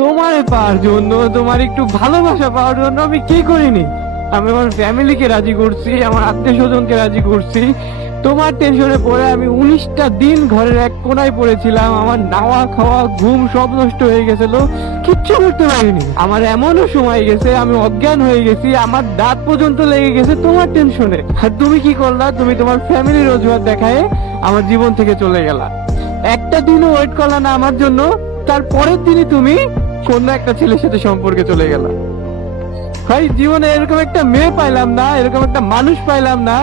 তোমার পাওয়ার জন্য, তোমার একটু ভালোবাসা পাওয়ার জন্য আমি কি করিনি? আমি আমার ফ্যামিলিকে রাজি করছি, আমার আত্মীয় স্বজনকে রাজি করছি। তোমার টেনশনে পড়ে আমি 19টা দিন ঘরের এক কোনায় পড়েছিলাম। আমার নাওয়া খাওয়া ঘুম সব নষ্ট হয়ে গেছিল, কিচ্ছু করতে পারিনি। আমার এমনও সময় গেছে আমি অজ্ঞান হয়ে গেছি, আমার দাঁত পর্যন্ত লেগে গেছে তোমার টেনশনে। আর তুমি কি করলা? তুমি তোমার ফ্যামিলির অজুহাত দেখায় আমার জীবন থেকে চলে গেলা। একটা দিনও ওয়েট করলা না আমার জন্য, তারপরের দিনই তুমি কোন একটা ছেলের সাথে সম্পর্কে চলে গেলা। ভাই, জীবনে এরকম একটা মেয়ে পাইলাম না, এরকম একটা মানুষ পাইলাম না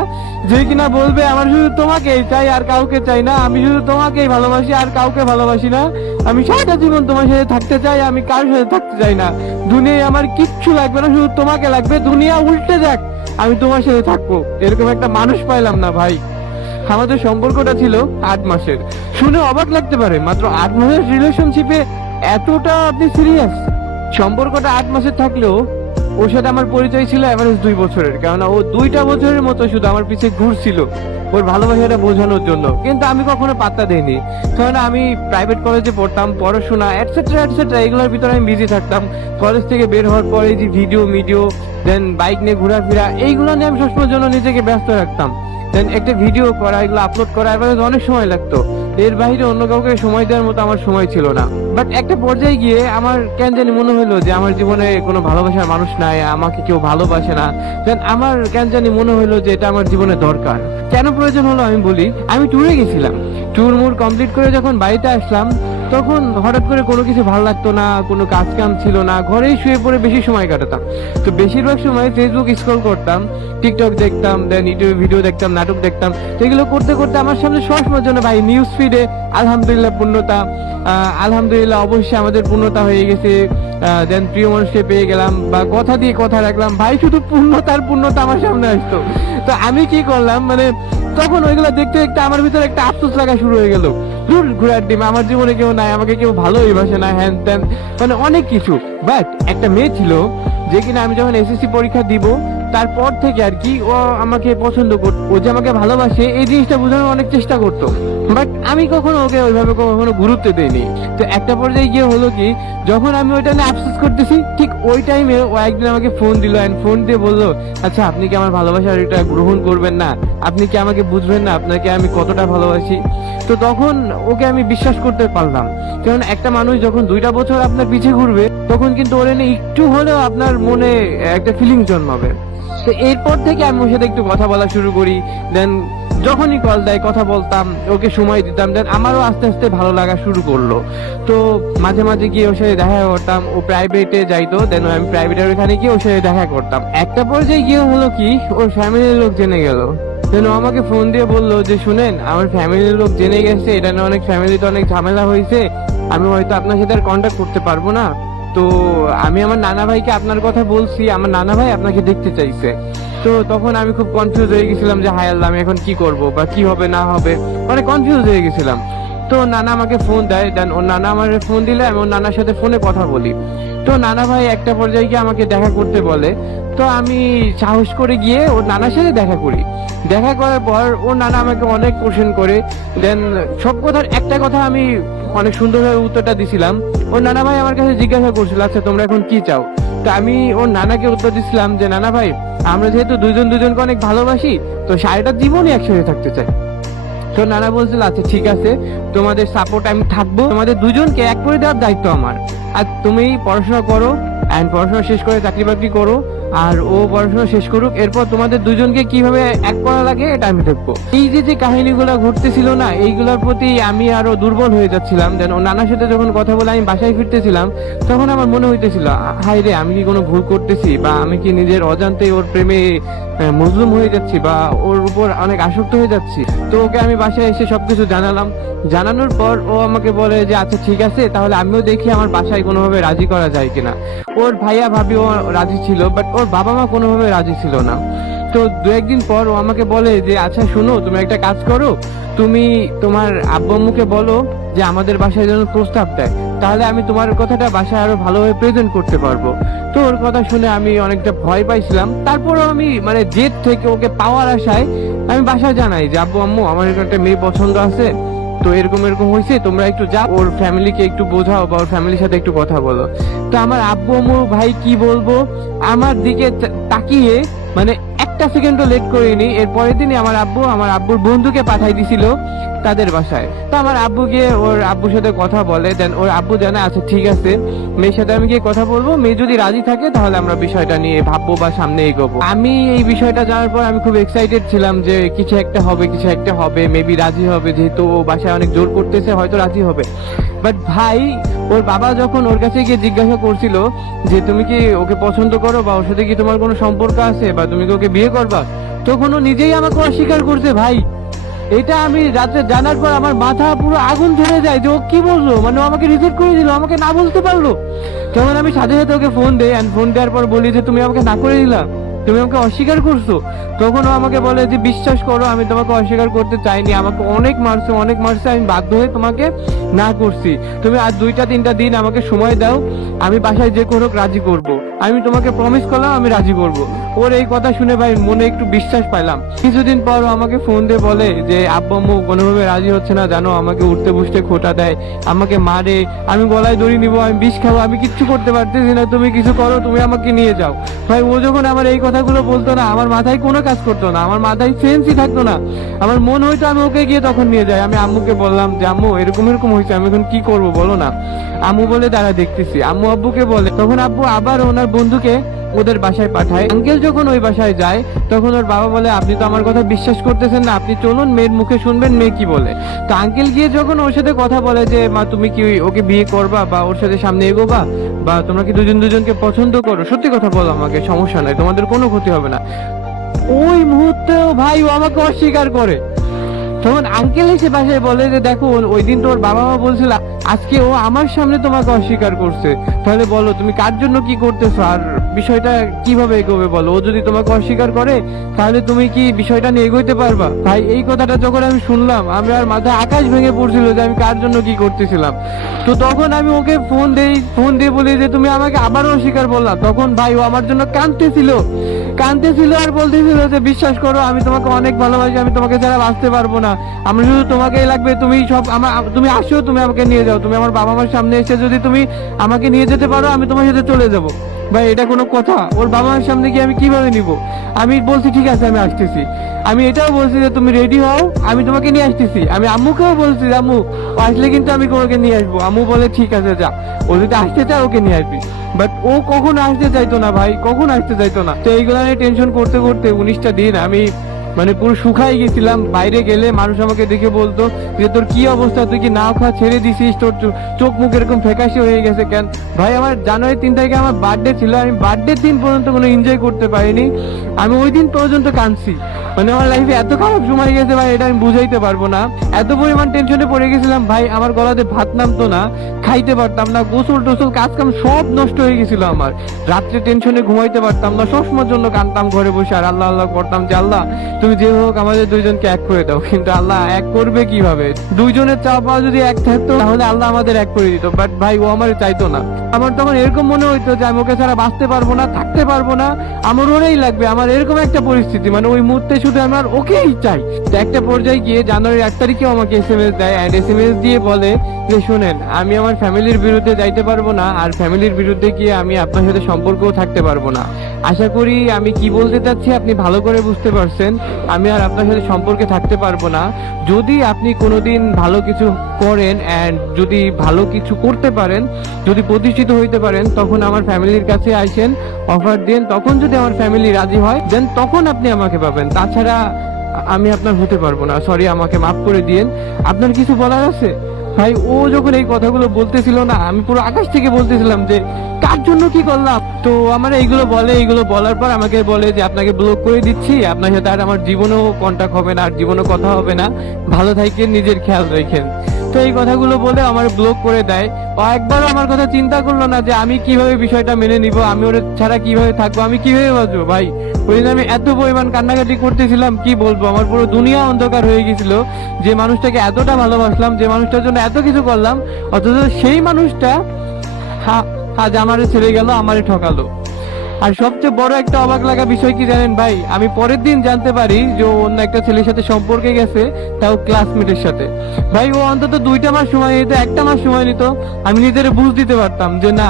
যে কিনা বলবে আমার শুধু তোমাকেই চাই আর কাউকে চাই না, আমি শুধু তোমাকেই ভালোবাসি আর কাউকে ভালোবাসি না, আমি সারাটা জীবন তোমার সাথে থাকতে চাই, আমি কারোর সাথে থাকতে চাই না, দুনিয়ায় আমার কিচ্ছু লাগবে না, শুধু তোমাকে লাগবে, দুনিয়া উল্টে যাক আমি তোমার সাথে থাকবো। এরকম একটা মানুষ পাইলাম না ভাই। আমাদের সম্পর্কটা ছিল 8 মাসের। শুনে অবাক লাগতে পারে, মাত্র 8 মাসের রিলেশনশিপে এতটা আপনি সিরিয়াস? সম্পর্কটা 8 মাসের থাকলেও ওর সাথে আমার পরিচয় ছিল এভারেজ 2 বছরের, কারণ ও 2টা বছরের মতো শুধু আমার পিছে ঘুরছিল ওর ভালোবাসাটা বোঝানোর জন্য। কিন্তু আমি কখনো পাত্তা দেইনি, কারণ আমি প্রাইভেট কলেজে পড়তাম, পড়াশোনা এটসেট্রা এটসেট্রা এগুলোর ভিতরে আমি বিজি থাকতাম। কলেজ থেকে বের হওয়ার পরে যে ভিডিও দেন বাইক নিয়ে ঘোরাফেরা, এইগুলো নিয়ে আমি সবসময়ের জন্য নিজেকে ব্যস্ত রাখতাম। দেন একটা ভিডিও করা, এগুলো আপলোড করা এভারেজ অনেক সময় লাগতো। এর বাইরে অন্য কাউকে সময় দেওয়ার মতো আমার সময় ছিল না। বাট একটা পর্যায়ে গিয়ে আমার কেন জানি মনে হলো যে আমার জীবনে কোনো ভালোবাসার মানুষ নাই, আমাকে কেউ ভালোবাসে না। দেন আমার কেন জানি মনে হলো যে এটা আমার জীবনে দরকার। কেন প্রয়োজন হলো আমি বলি। আমি ট্যুরে গেছিলাম, ট্যুর মুর কমপ্লিট করে যখন বাড়িতে আসলাম তখন হঠাৎ করে কোনো কিছু ভালো লাগতো না, কোনো কাজ কাম ছিল না, ঘরেই শুয়ে পড়ে বেশি সময় কাটাতাম। তো বেশিরভাগ সময় ফেসবুক স্ক্রল করতাম, টিকটক দেখতাম, দেন ইউটিউবে ভিডিও দেখতাম, নাটক দেখতাম। তো এগুলো করতে করতে আমার সামনে সবসময়ের জন্য ভাই নিউজ ফিডে আলহামদুলিল্লাহ পূর্ণতা, আলহামদুলিল্লাহ অবশ্যই আমাদের পূর্ণতা হয়ে গেছে, দেন প্রিয় মানুষকে পেয়ে গেলাম, বা কথা দিয়ে কথা রাখলাম, ভাই শুধু পূর্ণতা আমার সামনে আসতো। তো আমি কি করলাম, মানে তখন ওইগুলো দেখতে দেখতে আমার ভিতরে একটা আফসোস লাগা শুরু হয়ে গেল। ঘোরার ডিম, আমার জীবনে কেউ নাই, আমাকে কেউ ভালোই বাসে না, হ্যান ত্যান, মানে অনেক কিছু। বাট একটা মেয়ে ছিল যে কিনা আমি যখন এসএসসি পরীক্ষা দিব তারপর থেকে আর কি ও আমাকে পছন্দ করতো, ও যে আমাকে ভালোবাসে এই জিনিসটা বোঝানোর অনেক চেষ্টা করতো। বাট আমি কখনো ওকে ওইভাবে কখনো গুরুত্ব দেইনি। তো একটা পর্যায়ে গিয়ে হলো কি, যখন আমি ওইটা নিয়ে আফসোস করতেছি ঠিক ওই টাইমে ও একদিন আমাকে ফোন দিল, এন্ড ফোন দিয়ে বললো, আচ্ছা আপনি কি আমার ভালোবাসার এটা গ্রহণ করবেন না? আপনি কি আমাকে বুঝবেন না আপনাকে আমি কতটা ভালোবাসি? তো তখন ওকে আমি বিশ্বাস করতে পারলাম, কারণ একটা মানুষ যখন 2টা বছর আপনার পিছে ঘুরবে তখন কিন্তু ওর এনে একটু হলেও আপনার মনে একটা ফিলিং জন্মাবে। তো এরপর থেকে আমি ওর সাথে একটু কথা বলা শুরু করি, দেন যখনই কল দেয় কথা বলতাম, ওকে সময় দিতাম, দেন আমারও আস্তে আস্তে ভালো লাগা শুরু করলো। তো মাঝে মাঝে গিয়ে ওর সাথে দেখা করতাম, ও প্রাইভেটে যাইতো, দেন আমি প্রাইভেটের ওখানে গিয়ে ওর সাথে দেখা করতাম। একটা পর্যায়ে গিয়ে হলো কি, ওর ফ্যামিলির লোক জেনে গেল। দেন ও আমাকে ফোন দিয়ে বললো যে শুনেন, আমার ফ্যামিলির লোক জেনে গেছে, এটা নিয়ে অনেক ফ্যামিলিতে অনেক ঝামেলা হয়েছে, আমি হয়তো আপনার সাথে আর কন্ট্যাক্ট করতে পারবো না। তো আমি আমার নানা ভাইকে আপনার কথা বলছি, আমার নানা ভাই আপনাকে দেখতে চাইছে। তো তখন আমি খুব কনফিউজ হয়ে গেছিলাম যে হায় আল্লাহ, আমি এখন কি করব বা কি হবে না হবে, মানে কনফিউজ হয়ে গেছিলাম। তো নানা আমাকে ফোন দেয়, দেন ওর নানা আমার ফোন দিলে আমি ওর নানার সাথে ফোনে কথা বলি। তো নানা ভাই একটা পর্যায়ে গিয়ে আমাকে দেখা করতে বলে। তো আমি সাহস করে গিয়ে ওর নানার সাথে দেখা করি। দেখা করার পর ওর নানা আমাকে অনেক কোশ্চেন করে, দেন সব কথার একটা কথা আমি অনেক সুন্দরভাবে উত্তরটা দিছিলাম। ওর নানা ভাই আমার কাছে জিজ্ঞাসা করছিল, আচ্ছা তোমরা এখন কি চাও? তো আমি ওর নানাকে উত্তর দিছিলাম যে নানা ভাই, আমরা যেহেতু দুজন দুজনকে অনেক ভালোবাসি, তো সারাটা জীবনই একসাথে থাকতে চাই। তো নানা বলছিল আচ্ছা ঠিক আছে, তোমাদের সাপোর্ট আমি থাকবো, তোমাদের দুজনকে এক করে দেওয়ার দায়িত্ব আমার। আর তুমি পড়াশোনা করো, এন্ড পড়াশোনা শেষ করে চাকরি বাকরি করো, আর ও পড়াশোনা শেষ করুক, এরপর তোমাদের দুজনকে কিভাবে এক করা লাগে এটা আমি দেখবো। এই যে কাহিনীগুলো ঘটতেছিল না, এইগুলোর প্রতি আমি আরো দুর্বল হয়ে যাচ্ছিলাম। দেন ও নানার সাথে যখন কথা বলে আমি বাসায় ফিরতেছিলাম, তখন আমার মনে হইতেছিল হাই রে, আমি কি কোনো ভুল করতেছি, বা আমি কি নিজের অজান্তেই ওর প্রেমে মজলুম হয়ে যাচ্ছি, বা ওর উপর অনেক আসক্ত হয়ে যাচ্ছি। তো ওকে আমি বাসায় এসে সবকিছু জানালাম। জানানোর পর ও আমাকে বলে যে আচ্ছা ঠিক আছে, তাহলে আমিও দেখি আমার বাসায় কোনোভাবে রাজি করা যায় কিনা। ওর ভাইয়া ভাবিও রাজি ছিল, বাট ওর বাবা মা কোনোভাবে রাজি ছিল না। তো 2-1 দিন পর ও আমাকে বলে যে আচ্ছা শোনো, তুমি একটা কাজ করো, তুমি তোমার আব্বু আম্মুকে বলো যে আমাদের বাসায় যেন প্রস্তাব দেয়, তাহলে আমি তোমার কথাটা বাসায় আরো ভালোভাবে প্রেজেন্ট করতে পারবো। তো ওর কথা শুনে আমি অনেকটা ভয় পাইছিলাম, তারপরও আমি মানে জেদ থেকে ওকে পাওয়ার আশায় আমি বাসায় জানাই যে আব্বু আম্মু, আমার একটা মেয়ে পছন্দ আছে, তো এরকম এরকম হয়েছে, তোমরা একটু যাও, ওর ফ্যামিলিকে একটু বোঝাও বা ওর ফ্যামিলির সাথে একটু কথা বলো। তো আমার আব্বু আম্মু ভাই কি বলবো, আমার দিকে তাকিয়ে মানে একটা সেকেন্ডও লেট করিনি। এর পরের দিনই আমার আব্বু আমার আব্বুর বন্ধুকে পাঠাই দিছিল তাদের বাসায়। তো আমার আব্বু গিয়ে ওর আব্বুর সাথে কথা বলে, দেন ওর আব্বু জানে আচ্ছা ঠিক আছে, মেয়ের সাথে আমি গিয়ে কথা বলবো, মেয়ে যদি রাজি থাকে তাহলে আমরা বিষয়টা নিয়ে ভাববো বা সামনে এগোবো। আমি এই বিষয়টা জানার পর আমি খুব এক্সাইটেড ছিলাম যে কিছু একটা হবে, কিছু একটা হবে, মেবি রাজি হবে, যেহেতু ও বাসায় অনেক জোর করতেছে হয়তো রাজি হবে। বাট ভাই, ওর বাবা যখন ওর কাছে গিয়ে জিজ্ঞাসা করছিল যে তুমি কি ওকে পছন্দ করো বা ওর সাথে কি তোমার কোনো সম্পর্ক আছে বা তুমি কি ওকে বিয়ে করবা, তখন ও নিজেই আমাকে অস্বীকার করছে। ভাই, এটা আমি রাত্রে জানার পর আমার মাথা পুরো আগুন ধরে যায় যে ও কি বললো, মানে ও আমাকে রিজেক্ট করে দিল, আমাকে না বলতে পারলো। তখন আমি সাথে সাথে ওকে ফোন দেই, এন্ড ফোন দেওয়ার পর বলি যে তুমি আমাকে না করে দিলা, তুমি আমাকে অস্বীকার করছো। তখন ও আমাকে বলে যে বিশ্বাস করো আমি তোমাকে অস্বীকার করতে চাইনি, আমাকে অনেক মারছে, আমি বাধ্য হয়ে তোমাকে না করছি। তুমি আর 2-3টা দিন আমাকে সময় দাও, আমি বাসায় যে কোনো রাজি করব, আমি তোমাকে প্রমিস করলাম আমি রাজি করব। ওর এই কথা শুনে ভাই মনে একটু বিশ্বাস পাইলাম। কিছুদিন পর ও আমাকে ফোন দিয়ে বলে যে আব্বু আম্মু কোনোভাবে রাজি হচ্ছে না, জানো আমাকে উঠতে বসতে খোঁটা দেয়, আমাকে মারে, আমি গলায় দড়ি নিবো, আমি বিষ খাবো, আমি কিচ্ছু করতে পারতেছি না, তুমি কিছু করো, তুমি আমাকে নিয়ে যাও। ভাই, ও যখন আমার এই কথাগুলো বলতো না, আমার মাথায় কোনো কাজ করতো না, আমার মাথায় সেন্সই থাকতো না। আমার মন হয়তো আমি ওকে গিয়ে তখন নিয়ে যাই। আমি আম্মুকে বললাম যে আম্মু এরকম এরকম হয়েছে, আমি এখন কি করবো বলো না। আম্মু বলে দাঁড়া দেখতেছি। আম্মু আব্বুকে বলে, তখন আব্বু আবার ওনার বন্ধুকে ওদের বাসায় পাঠায়। আঙ্কেল যখন ওই বাসায় যায় তখন ওর বাবা বলে আপনি তো আমার কথা বিশ্বাস করতেছেন না, আপনি চলুন মেয়ের মুখে শুনবেন মেয়ে কি বলে। তো আঙ্কেল গিয়ে যখন ওর সাথে কথা বলে যে মা তুমি কি ওকে বিয়ে করবা বা ওর সাথে সামনে এগোবা বা তোমরা কি দুজন দুজনকে পছন্দ করো, সত্যি কথা বলো আমাকে, সমস্যা নাই, তোমাদের কোনো ক্ষতি হবে না, ওই মুহূর্তেও ভাই ও আমাকে অস্বীকার করে। তখন আঙ্কেল এসে বাসায় বলে যে দেখো ওই দিন তোর বাবা মা বলছিল, আজকে ও আমার সামনে তোমাকে অস্বীকার করছে, তাহলে বলো তুমি কার জন্য কি করতেছো আর বিষয়টা কিভাবে এগোবে বলো। ও যদি তোমাকে অস্বীকার করে তাহলে তুমি কি বিষয়টা নিয়ে এগোতে পারবা? ভাই, এই কথাটা যখন আমি শুনলাম আমি আর মাথায় আকাশ ভেঙে পড়ছিল যে আমি কার জন্য কি করতেছিলাম। তো তখন আমি ওকে ফোন দিয়ে বলি যে তুমি আমাকে আবারও অস্বীকার বললা। তখন ভাই ও আমার জন্য কাঁদতেছিল আর বলতেছিল যে বিশ্বাস করো আমি তোমাকে অনেক ভালোবাসি, আমি তোমাকে ছাড়া বাঁচতে পারবো না, আমার শুধু তোমাকেই লাগবে, তুমি সব তুমি আসো, তুমি আমাকে নিয়ে যাও, তুমি আমার বাবা মার সামনে এসে যদি তুমি আমাকে নিয়ে যেতে পারো আমি তোমার সাথে চলে যাবো। ভাই, এটা কোনো কথা? ওর বাবা মার সামনে গিয়ে আমি কিভাবে নিব? আমি বলছি ঠিক আছে আমি আসতেছি, আমি এটাও বলছি যে তুমি রেডি হও, আমি তোমাকে নিয়ে আসতেছি। আমি আম্মুকেও বলছি আম্মু ও আসলে কিন্তু আমি তোমাকে নিয়ে আসবো। আম্মু বলে ঠিক আছে যা, ও যদি আসতে চায় ওকে নিয়ে আসবি। বাট ও কখনো আসতে চাইতো না ভাই, কখনো আসতে চাইতো না। তো এইগুলো নিয়ে টেনশন করতে করতে 19টা দিন আমি মানে পুরো শুকাই গেছিলাম। বাইরে গেলে মানুষ আমাকে দেখে বলতো যে তোর কি অবস্থা, তুই কি না খাওয়া ছেড়ে দিছিস, তোর চোখ মুখ এরকম ফ্যাকাশে হয়ে গেছে কেন? ভাই, আমার জানুয়ারি 3 তারিখে আমার বার্থডে ছিল, আমি বার্থডে দিন পর্যন্ত কোনো এনজয় করতে পারিনি, আমি ওই দিন পর্যন্ত কাঁদছি। মানে আমার লাইফে এত খারাপ সময় গেছে ভাই, এটা আমি বুঝাইতে পারবো না। এত পরিমাণ টেনশনে পড়ে গেছিলাম ভাই, আমার গলাতে ভাত নামতো না, খাইতে পারতাম না, গোসল টোসল কাজ কাম সব নষ্ট হয়ে গেছিল আমার। রাত্রে টেনশনে ঘুমাইতে পারতাম না, সবসময়ের জন্য কাঁদতাম ঘরে বসে আর আল্লাহ আল্লাহ করতাম যে আল্লাহ তুমি যে হোক আমাদের দুইজনকে এক করে দাও। কিন্তু আল্লাহ এক করবে কিভাবে? দুইজনের চাওয়া পাওয়া যদি এক থাকতো তাহলে আল্লাহ আমাদের এক করে দিত। বাট ভাই, ও আমার চাইতো না। আমার তখন এরকম মনে হইতো যে আমি ওকে ছাড়া বাঁচতে পারবো না, থাকতে পারবো না, আমার ওরেই লাগবে, আমার এরকম একটা পরিস্থিতি। মানে ওই মুহূর্তে শুধু আমার ওকেই চাই। তো একটা পর্যায়ে গিয়ে জানুয়ারি 8 তারিখে আমাকে SMS দেয়, এন্ড SMS দিয়ে বলে যে শোনেন, আমি আমার ফ্যামিলির বিরুদ্ধে যাইতে পারবো না, আর ফ্যামিলির বিরুদ্ধে গিয়ে আমি আপনার সাথে সম্পর্কও থাকতে পারবো না। আশা করি আমি কি বলতে চাচ্ছি আপনি ভালো করে বুঝতে পারছেন। আমি আর আপনার সাথে সম্পর্কে থাকতে পারবো না। যদি আপনি কোনোদিন ভালো কিছু করেন এন্ড যদি ভালো কিছু করতে পারেন, যদি প্রতিষ্ঠিত হইতে পারেন, তখন আমার ফ্যামিলির কাছে আইসেন, অফার দেন, তখন যদি আমার ফ্যামিলি রাজি হয় দেন তখন আপনি আমাকে পাবেন, তাছাড়া আমি আপনার হতে পারবো না। সরি, আমাকে মাফ করে দিয়েন। আপনার কিছু বলার আছে? ভাই, ও যখন এই কথাগুলো বলতেছিল না, আমি পুরো আকাশ থেকে বলতেছিলাম যে কার জন্য কি করলাম। তো আমার এইগুলো বলার পর আমাকে বলে যে আপনাকে ব্লক করে দিচ্ছি, আপনার সাথে আর আমার জীবনেও কন্টাক্ট হবে না, আর জীবনেও কথা হবে না, ভালো থাকেন, নিজের খেয়াল রাখেন। তো এই কথাগুলো বলে আমার ব্লক করে দেয়। ও একবারও আমার কথা চিন্তা করলো না যে আমি কিভাবে বিষয়টা মেনে নিব, আমি ওর ছাড়া কিভাবে থাকবো, আমি কিভাবে বাঁচবো। ভাই, ওই দিন আমি এত পরিমাণ কান্নাকাটি করতেছিলাম কি বলবো, আমার পুরো দুনিয়া অন্ধকার হয়ে গেছিল। যে মানুষটাকে এতটা ভালোবাসলাম, যে মানুষটার জন্য এত কিছু করলাম, অথচ সেই মানুষটা আজ আমারে ছেড়ে গেল, আমারে ঠকালো। আর সবচেয়ে বড় একটা অবাক লাগা বিষয় কি জানেন ভাই, আমি পরের দিন জানতে পারি যে ও অন্য একটা ছেলের সাথে সম্পর্কে গেছে, তাও ক্লাসমেটের সাথে। ভাই ও অন্তত 2টা মাস সময় নিত, 1টা মাস সময় নিত, আমি নিজেরে বুঝ দিতে পারতাম যে না,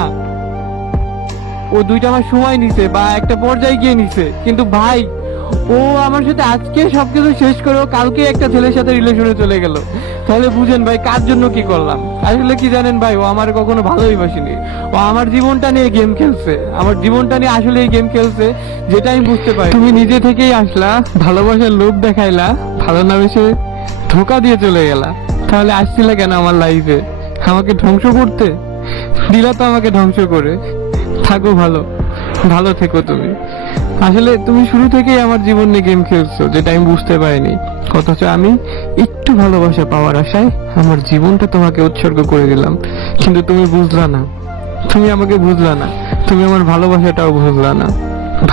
ও 2টা মাস সময় নিছে বা একটা পর্যায়ে গিয়ে নিছে। কিন্তু ভাই ও আমার সাথে আজকে সবকিছু শেষ করে ও কালকে একটা ছেলের সাথে রিলেশনে চলে গেল। তাহলে বুঝেন ভাই কার জন্য কি করলাম। আসলে কি জানেন ভাই, ও আমার কখনো ভালোই বাসেনি, ও আমার জীবনটা নিয়ে গেম খেলছে, আমার জীবনটা নিয়ে আসলে গেম খেলছে, যেটা আমি বুঝতে পারি। তুমি নিজে থেকেই আসলা, ভালোবাসার লোভ দেখাইলা, ভালো না বেশে ধোকা দিয়ে চলে গেলা। তাহলে আসছিলা কেন আমার লাইফে? আমাকে ধ্বংস করতে? দিলা তো আমাকে ধ্বংস করে। থাকো ভালো, ভালো থেকো তুমি। আসলে তুমি শুরু থেকেই আমার জীবন নিয়ে গেম খেলছো, যেটা আমি বুঝতে পারিনি। অথচ আমি একটু ভালোবাসা পাওয়ার আশায় আমার জীবনটা তোমাকে উৎসর্গ করে দিলাম, কিন্তু তুমি বুঝলা না, তুমি আমাকে বুঝলা না, তুমি আমার ভালোবাসাটাও বুঝলা না।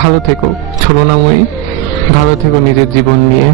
ভালো থেকো ছলনাময়ী, ভালো থেকো নিজের জীবন নিয়ে।